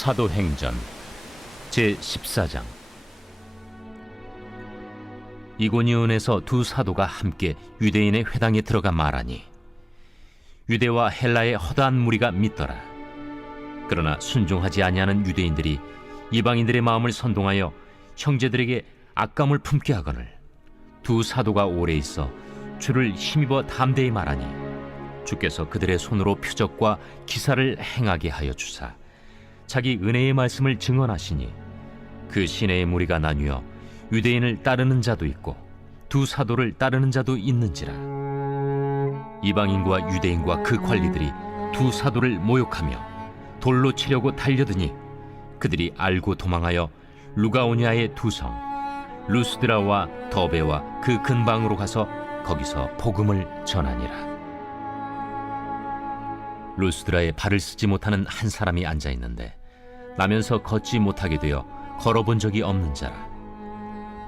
사도행전 제14장. 이고니온에서 두 사도가 함께 유대인의 회당에 들어가 말하니 유대와 헬라의 허다한 무리가 믿더라. 그러나 순종하지 아니하는 유대인들이 이방인들의 마음을 선동하여 형제들에게 악감을 품게 하거늘 두 사도가 오래 있어 주를 힘입어 담대히 말하니 주께서 그들의 손으로 표적과 기사를 행하게 하여 주사 자기 은혜의 말씀을 증언하시니 그 시내의 무리가 나뉘어 유대인을 따르는 자도 있고 두 사도를 따르는 자도 있는지라. 이방인과 유대인과 그 관리들이 두 사도를 모욕하며 돌로 치려고 달려드니 그들이 알고 도망하여 루가오냐의 두 성 루스드라와 더베와 그 근방으로 가서 거기서 복음을 전하니라. 루스드라에 발을 쓰지 못하는 한 사람이 앉아 있는데 나면서 걷지 못하게 되어 걸어본 적이 없는 자라.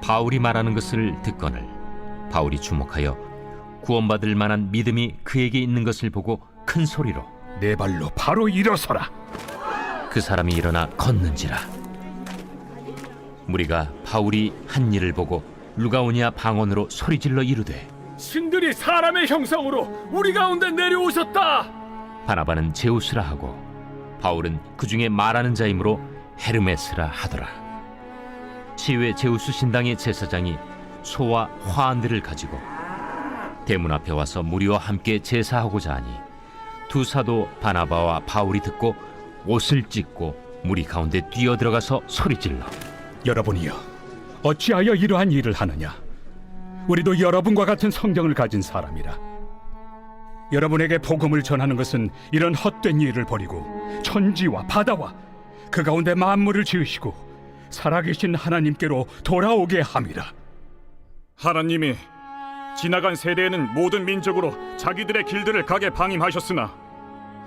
바울이 말하는 것을 듣거늘 바울이 주목하여 구원받을 만한 믿음이 그에게 있는 것을 보고 큰 소리로 내 발로 바로 일어서라. 그 사람이 일어나 걷는지라. 무리가 바울이 한 일을 보고 루가오냐 방언으로 소리질러 이르되 신들이 사람의 형상으로 우리 가운데 내려오셨다. 바나바는 제우스라 하고 바울은 그 중에 말하는 자이므로 헤르메스라 하더라. 시외 제우스 신당의 제사장이 소와 화환들을 가지고 대문 앞에 와서 무리와 함께 제사하고자 하니 두 사도 바나바와 바울이 듣고 옷을 찢고 무리 가운데 뛰어들어가서 소리질러 여러분이여, 어찌하여 이러한 일을 하느냐? 우리도 여러분과 같은 성경을 가진 사람이라. 여러분에게 복음을 전하는 것은 이런 헛된 일을 버리고 천지와 바다와 그 가운데 만물을 지으시고 살아계신 하나님께로 돌아오게 함이라. 하나님이 지나간 세대에는 모든 민족으로 자기들의 길들을 가게 방임하셨으나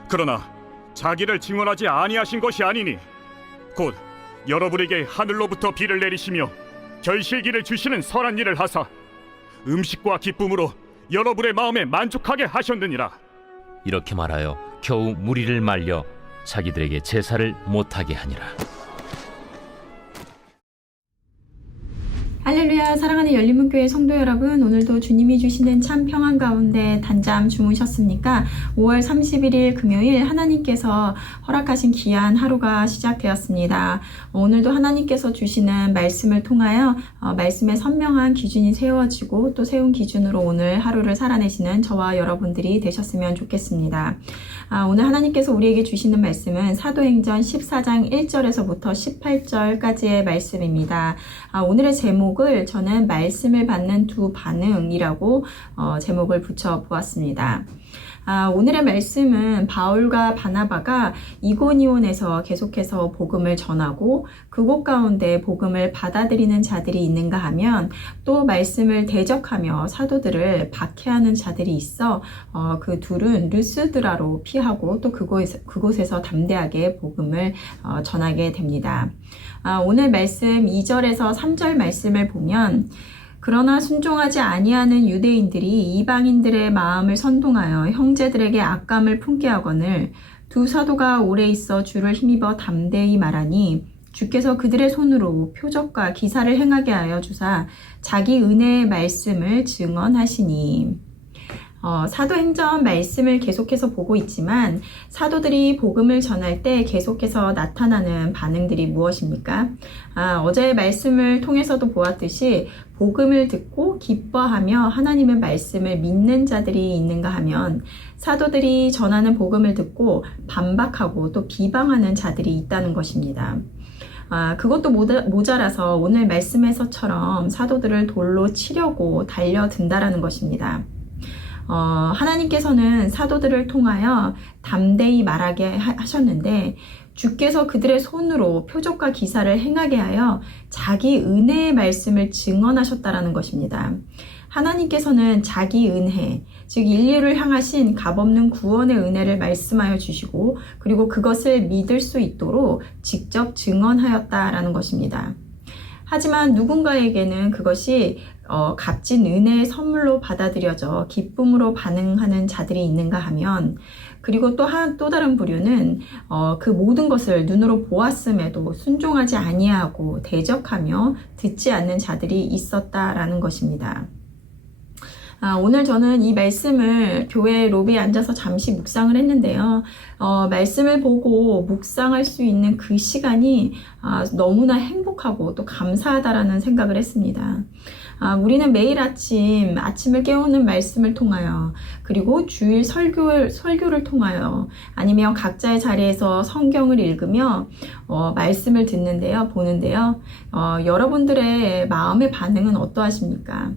그러나 자기를 증언하지 아니하신 것이 아니니 곧 여러분에게 하늘로부터 비를 내리시며 결실기를 주시는 선한 일을 하사 음식과 기쁨으로 여러분의 마음에 만족하게 하셨느니라. 이렇게 말하여 겨우 무리를 말려 자기들에게 제사를 못하게 하니라. 할렐루야. 사랑하는 열린문교회 성도 여러분, 오늘도 주님이 주시는 참 평안 가운데 단잠 주무셨습니까? 5월 31일 금요일 하나님께서 허락하신 귀한 하루가 시작되었습니다. 오늘도 하나님께서 주시는 말씀을 통하여 말씀의 선명한 기준이 세워지고 또 세운 기준으로 오늘 하루를 살아내시는 저와 여러분들이 되셨으면 좋겠습니다. 오늘 하나님께서 우리에게 주시는 말씀은 사도행전 14장 1절에서부터 18절까지의 말씀입니다. 오늘의 제목을 저는 말씀을 받는 두 반응이라고 제목을 붙여보았습니다. 오늘의 말씀은 바울과 바나바가 이고니온에서 계속해서 복음을 전하고 그곳 가운데 복음을 받아들이는 자들이 있는가 하면 또 말씀을 대적하며 사도들을 박해하는 자들이 있어 그 둘은 루스드라로 피하고 또 그곳에서 담대하게 복음을 전하게 됩니다. 오늘 말씀 2절에서 3절 말씀을 보면 그러나 순종하지 아니하는 유대인들이 이방인들의 마음을 선동하여 형제들에게 악감을 품게 하거늘 두 사도가 오래 있어 주를 힘입어 담대히 말하니 주께서 그들의 손으로 표적과 기사를 행하게 하여 주사 자기 은혜의 말씀을 증언하시니. 사도행전 말씀을 계속해서 보고 있지만 사도들이 복음을 전할 때 계속해서 나타나는 반응들이 무엇입니까? 어제의 말씀을 통해서도 보았듯이 복음을 듣고 기뻐하며 하나님의 말씀을 믿는 자들이 있는가 하면 사도들이 전하는 복음을 듣고 반박하고 또 비방하는 자들이 있다는 것입니다. 그것도 모자라서 오늘 말씀에서처럼 사도들을 돌로 치려고 달려든다라는 것입니다. 하나님께서는 사도들을 통하여 담대히 말하게 하셨는데 주께서 그들의 손으로 표적과 기사를 행하게 하여 자기 은혜의 말씀을 증언하셨다라는 것입니다. 하나님께서는 자기 은혜, 즉 인류를 향하신 값없는 구원의 은혜를 말씀하여 주시고 그리고 그것을 믿을 수 있도록 직접 증언하였다라는 것입니다. 하지만 누군가에게는 그것이 값진 은혜의 선물로 받아들여져 기쁨으로 반응하는 자들이 있는가 하면, 그리고 또 다른 부류는 그 모든 것을 눈으로 보았음에도 순종하지 아니하고 대적하며 듣지 않는 자들이 있었다라는 것입니다. 오늘 저는 이 말씀을 교회 로비에 앉아서 잠시 묵상을 했는데요. 말씀을 보고 묵상할 수 있는 그 시간이 너무나 행복하고 또 감사하다라는 생각을 했습니다. 우리는 매일 아침을 깨우는 말씀을 통하여, 그리고 주일 설교를 통하여, 아니면 각자의 자리에서 성경을 읽으며 말씀을 듣는데요, 보는데요. 여러분들의 마음의 반응은 어떠하십니까?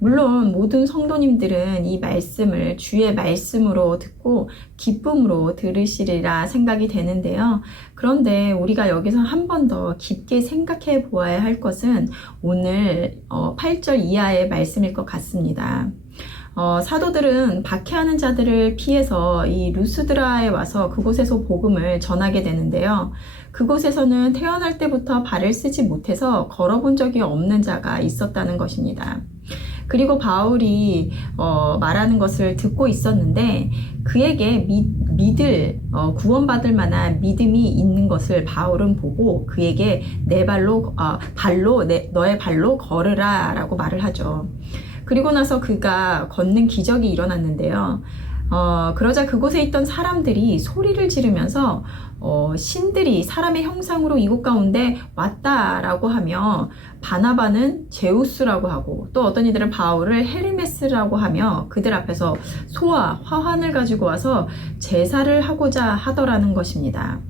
물론 모든 성도님들은 이 말씀을 주의 말씀으로 듣고 기쁨으로 들으시리라 생각이 되는데요. 그런데 우리가 여기서 한 번 더 깊게 생각해 보아야 할 것은 오늘 8절 이하의 말씀일 것 같습니다. 사도들은 박해하는 자들을 피해서 이 루스드라에 와서 그곳에서 복음을 전하게 되는데요. 그곳에서는 태어날 때부터 발을 쓰지 못해서 걸어본 적이 없는 자가 있었다는 것입니다. 그리고 바울이 말하는 것을 듣고 있었는데 그에게 구원받을 만한 믿음이 있는 것을 바울은 보고 그에게 너의 발로 걸으라 라고 말을 하죠. 그리고 나서 그가 걷는 기적이 일어났는데요. 그러자 그곳에 있던 사람들이 소리를 지르면서 신들이 사람의 형상으로 이곳 가운데 왔다라고 하며, 바나바는 제우스라고 하고 또 어떤 이들은 바울을 헤르메스라고 하며 그들 앞에서 소와 화환을 가지고 와서 제사를 하고자 하더라는 것입니다.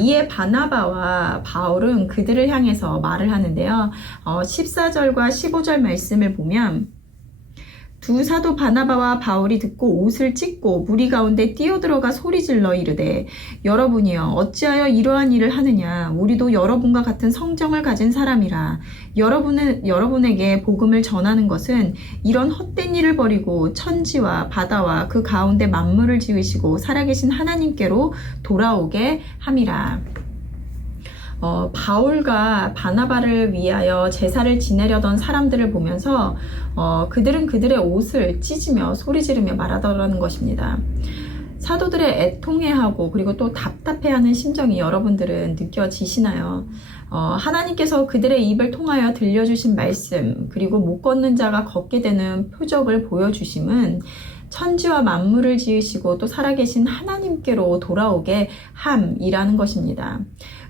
이에 바나바와 바울은 그들을 향해서 말을 하는데요. 14절과 15절 말씀을 보면, 두 사도 바나바와 바울이 듣고 옷을 찢고 무리 가운데 뛰어들어가 소리질러 이르되, 여러분이여 어찌하여 이러한 일을 하느냐? 우리도 여러분과 같은 성정을 가진 사람이라. 여러분에게 복음을 전하는 것은 이런 헛된 일을 버리고 천지와 바다와 그 가운데 만물을 지으시고 살아계신 하나님께로 돌아오게 함이라. 바울과 바나바를 위하여 제사를 지내려던 사람들을 보면서 그들은 그들의 옷을 찢으며 소리 지르며 말하더라는 것입니다. 사도들의 애통해하고 그리고 또 답답해하는 심정이 여러분들은 느껴지시나요? 하나님께서 그들의 입을 통하여 들려주신 말씀, 그리고 못 걷는 자가 걷게 되는 표적을 보여주심은 천지와 만물을 지으시고 또 살아계신 하나님께로 돌아오게 함이라는 것입니다.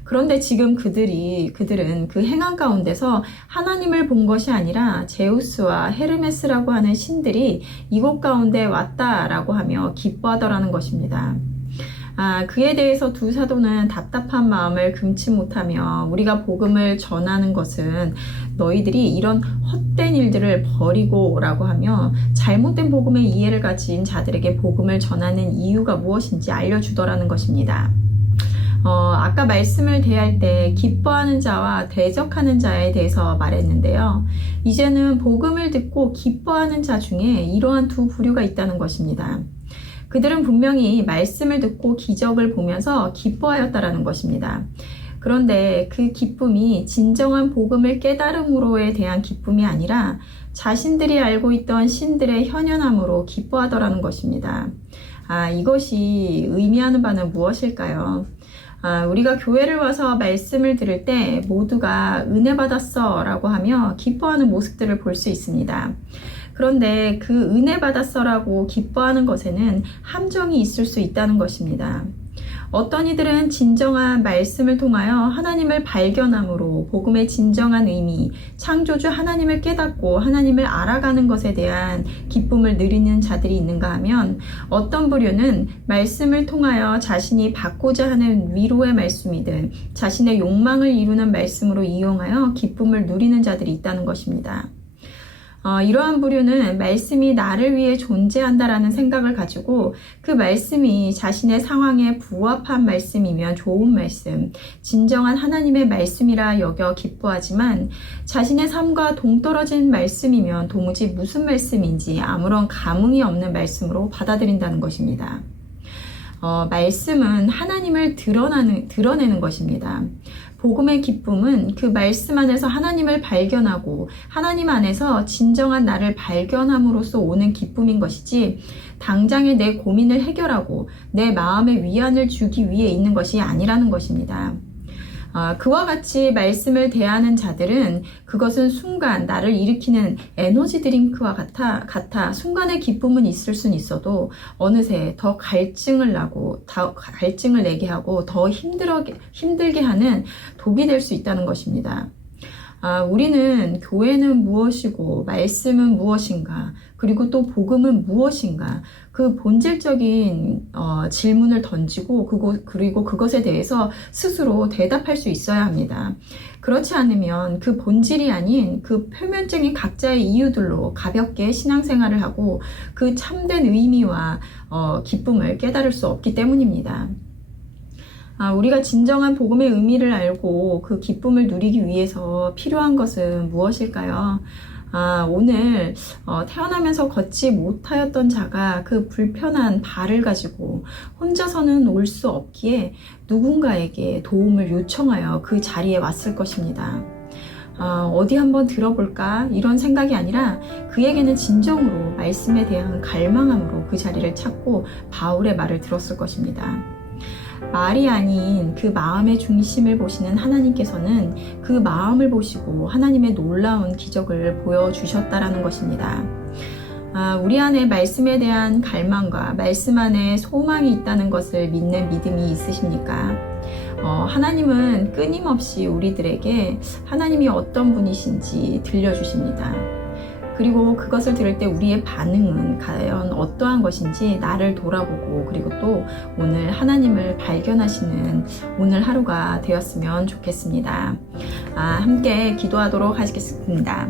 그런데 지금 그들은 그 행한 가운데서 하나님을 본 것이 아니라 제우스와 헤르메스라고 하는 신들이 이곳 가운데 왔다라고 하며 기뻐하더라는 것입니다. 그에 대해서 두 사도는 답답한 마음을 금치 못하며, 우리가 복음을 전하는 것은 너희들이 이런 헛된 일들을 버리고 라고 하며 잘못된 복음의 이해를 가진 자들에게 복음을 전하는 이유가 무엇인지 알려주더라는 것입니다. 아까 말씀을 대할 때 기뻐하는 자와 대적하는 자에 대해서 말했는데요. 이제는 복음을 듣고 기뻐하는 자 중에 이러한 두 부류가 있다는 것입니다. 그들은 분명히 말씀을 듣고 기적을 보면서 기뻐하였다라는 것입니다. 그런데 그 기쁨이 진정한 복음을 깨달음으로에 대한 기쁨이 아니라 자신들이 알고 있던 신들의 현현함으로 기뻐하더라는 것입니다. 이것이 의미하는 바는 무엇일까요? 우리가 교회를 와서 말씀을 들을 때 모두가 은혜 받았어 라고 하며 기뻐하는 모습들을 볼 수 있습니다. 그런데 그 은혜 받았어 라고 기뻐하는 것에는 함정이 있을 수 있다는 것입니다. 어떤 이들은 진정한 말씀을 통하여 하나님을 발견함으로 복음의 진정한 의미, 창조주 하나님을 깨닫고 하나님을 알아가는 것에 대한 기쁨을 누리는 자들이 있는가 하면, 어떤 부류는 말씀을 통하여 자신이 받고자 하는 위로의 말씀이든 자신의 욕망을 이루는 말씀으로 이용하여 기쁨을 누리는 자들이 있다는 것입니다. 이러한 부류는 말씀이 나를 위해 존재한다라는 생각을 가지고 그 말씀이 자신의 상황에 부합한 말씀이면 좋은 말씀, 진정한 하나님의 말씀이라 여겨 기뻐하지만 자신의 삶과 동떨어진 말씀이면 도무지 무슨 말씀인지 아무런 감흥이 없는 말씀으로 받아들인다는 것입니다. 말씀은 하나님을 드러내는 것입니다. 복음의 기쁨은 그 말씀 안에서 하나님을 발견하고 하나님 안에서 진정한 나를 발견함으로써 오는 기쁨인 것이지 당장의 내 고민을 해결하고 내 마음에 위안을 주기 위해 있는 것이 아니라는 것입니다. 그와 같이 말씀을 대하는 자들은 그것은 순간 나를 일으키는 에너지 드링크와 같아 순간의 기쁨은 있을 수는 있어도 어느새 더 갈증을 내게 하고 더 힘들게 하는 독이 될 수 있다는 것입니다. 우리는 교회는 무엇이고 말씀은 무엇인가 그리고 또 복음은 무엇인가 그 본질적인 질문을 던지고 그리고 그것에 대해서 스스로 대답할 수 있어야 합니다. 그렇지 않으면 그 본질이 아닌 그 표면적인 각자의 이유들로 가볍게 신앙생활을 하고 그 참된 의미와 기쁨을 깨달을 수 없기 때문입니다. 우리가 진정한 복음의 의미를 알고 그 기쁨을 누리기 위해서 필요한 것은 무엇일까요? 오늘 태어나면서 걷지 못하였던 자가 그 불편한 발을 가지고 혼자서는 올 수 없기에 누군가에게 도움을 요청하여 그 자리에 왔을 것입니다. 어디 한번 들어볼까? 이런 생각이 아니라 그에게는 진정으로 말씀에 대한 갈망함으로 그 자리를 찾고 바울의 말을 들었을 것입니다. 말이 아닌 그 마음의 중심을 보시는 하나님께서는 그 마음을 보시고 하나님의 놀라운 기적을 보여주셨다라는 것입니다. 우리 안에 말씀에 대한 갈망과 말씀 안에 소망이 있다는 것을 믿는 믿음이 있으십니까? 하나님은 끊임없이 우리들에게 하나님이 어떤 분이신지 들려주십니다. 그리고 그것을 들을 때 우리의 반응은 과연 어떠한 것인지 나를 돌아보고 그리고 또 오늘 하나님을 발견하시는 오늘 하루가 되었으면 좋겠습니다. 함께 기도하도록 하겠습니다.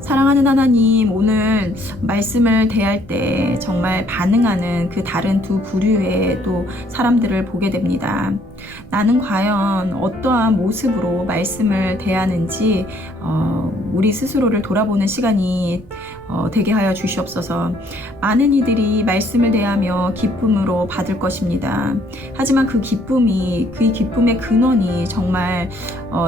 사랑하는 하나님, 오늘 말씀을 대할 때 정말 반응하는 그 다른 두 부류의 또 사람들을 보게 됩니다. 나는 과연 어떠한 모습으로 말씀을 대하는지 우리 스스로를 돌아보는 시간이 되게 하여 주시옵소서. 많은 이들이 말씀을 대하며 기쁨으로 받을 것입니다. 하지만 그 기쁨의 근원이 정말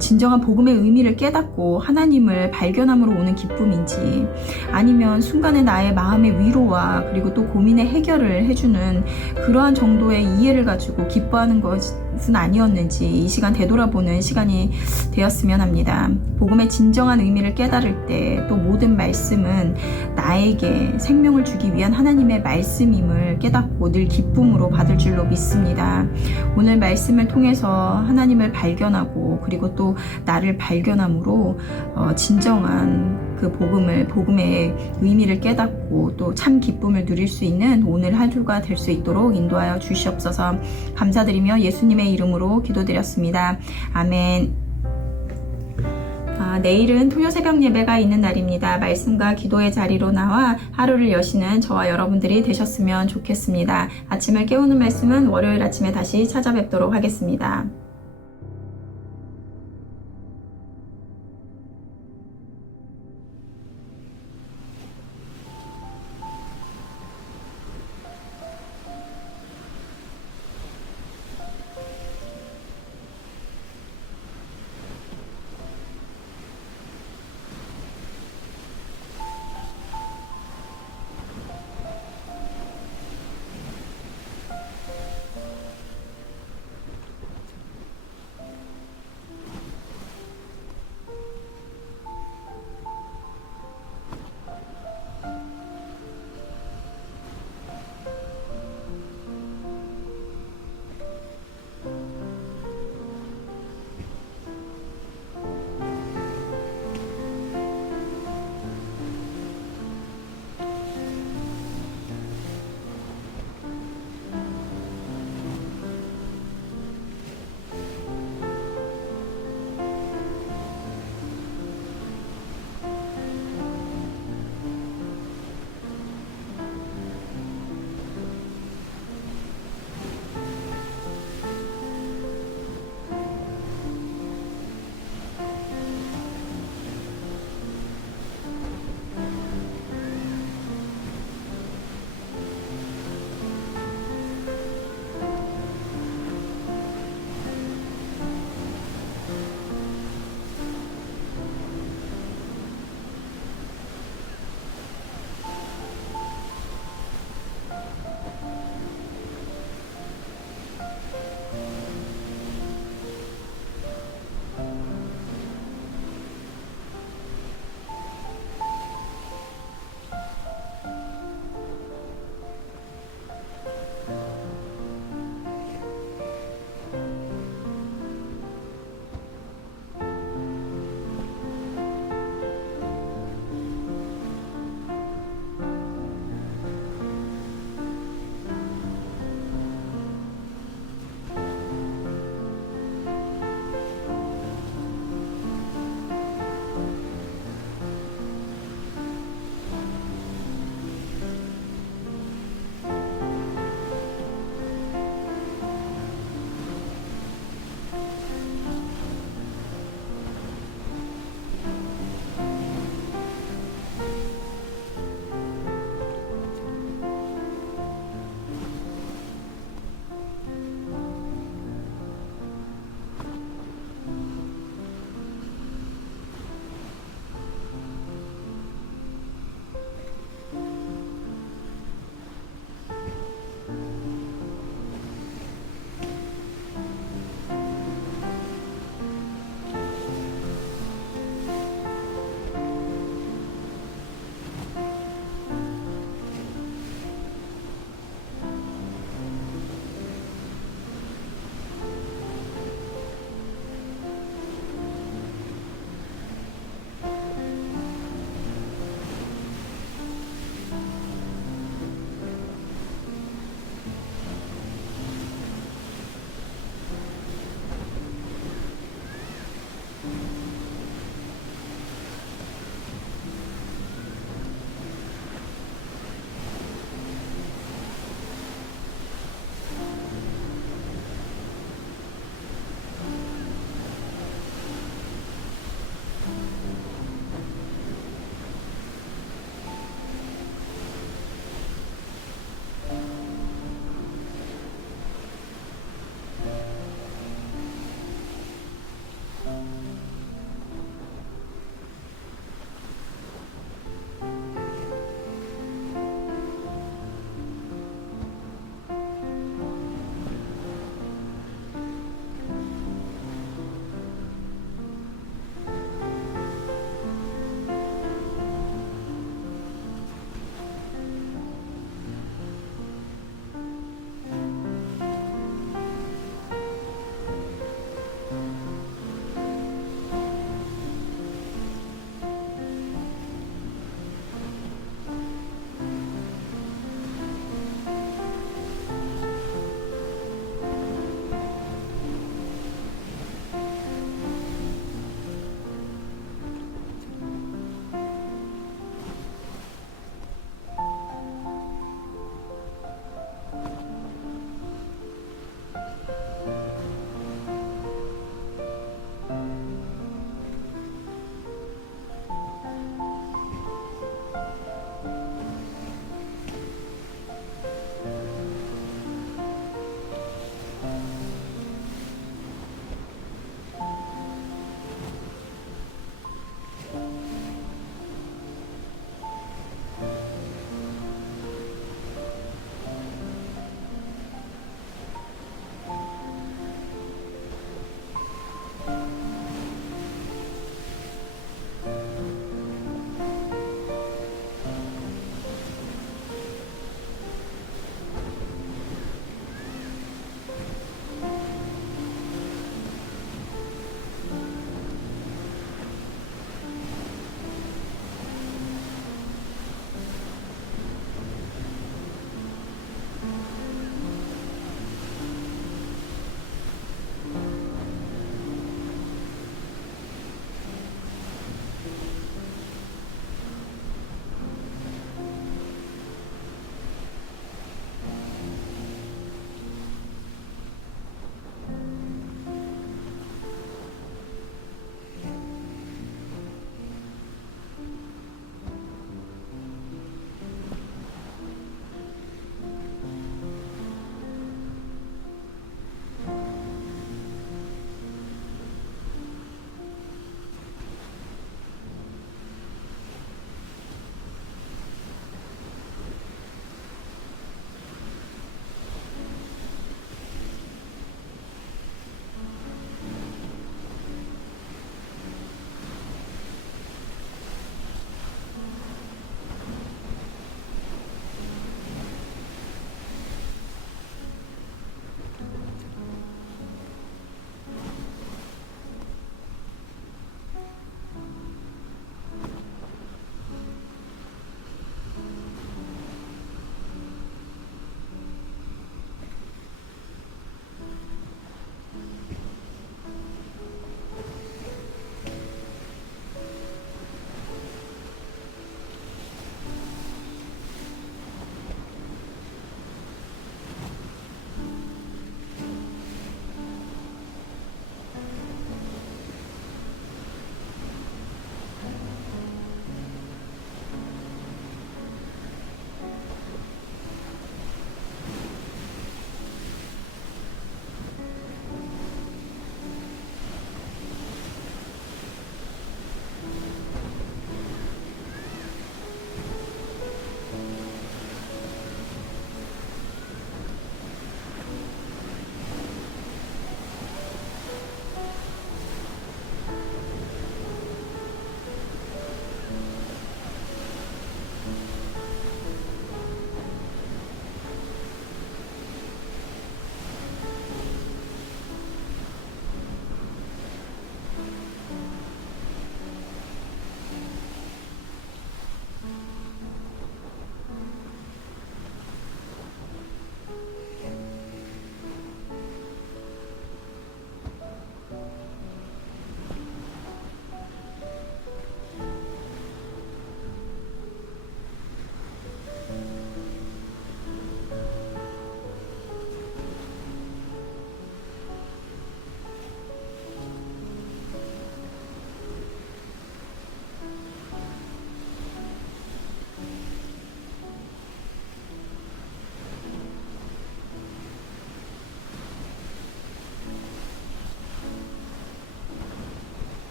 진정한 복음의 의미를 깨닫고 하나님을 발견함으로 오는 기쁨인지 아니면 순간의 나의 마음의 위로와 그리고 또 고민의 해결을 해주는 그러한 정도의 이해를 가지고 기뻐하는 것은 아니었는지 이 시간 되돌아보는 시간이 되었으면 합니다. 복음의 진정한 의미를 깨달을 때 또 모든 말씀은 나에게 생명을 주기 위한 하나님의 말씀임을 깨닫고 늘 기쁨으로 받을 줄로 믿습니다. 오늘 말씀을 통해서 하나님을 발견하고 그리고 또 나를 발견함으로 진정한 그 복음의 의미를 깨닫고 또 참 기쁨을 누릴 수 있는 오늘 하루가 될 수 있도록 인도하여 주시옵소서. 감사드리며 예수님의 이름으로 기도드렸습니다. 아멘. 내일은 토요 새벽 예배가 있는 날입니다. 말씀과 기도의 자리로 나와 하루를 여시는 저와 여러분들이 되셨으면 좋겠습니다. 아침을 깨우는 말씀은 월요일 아침에 다시 찾아뵙도록 하겠습니다.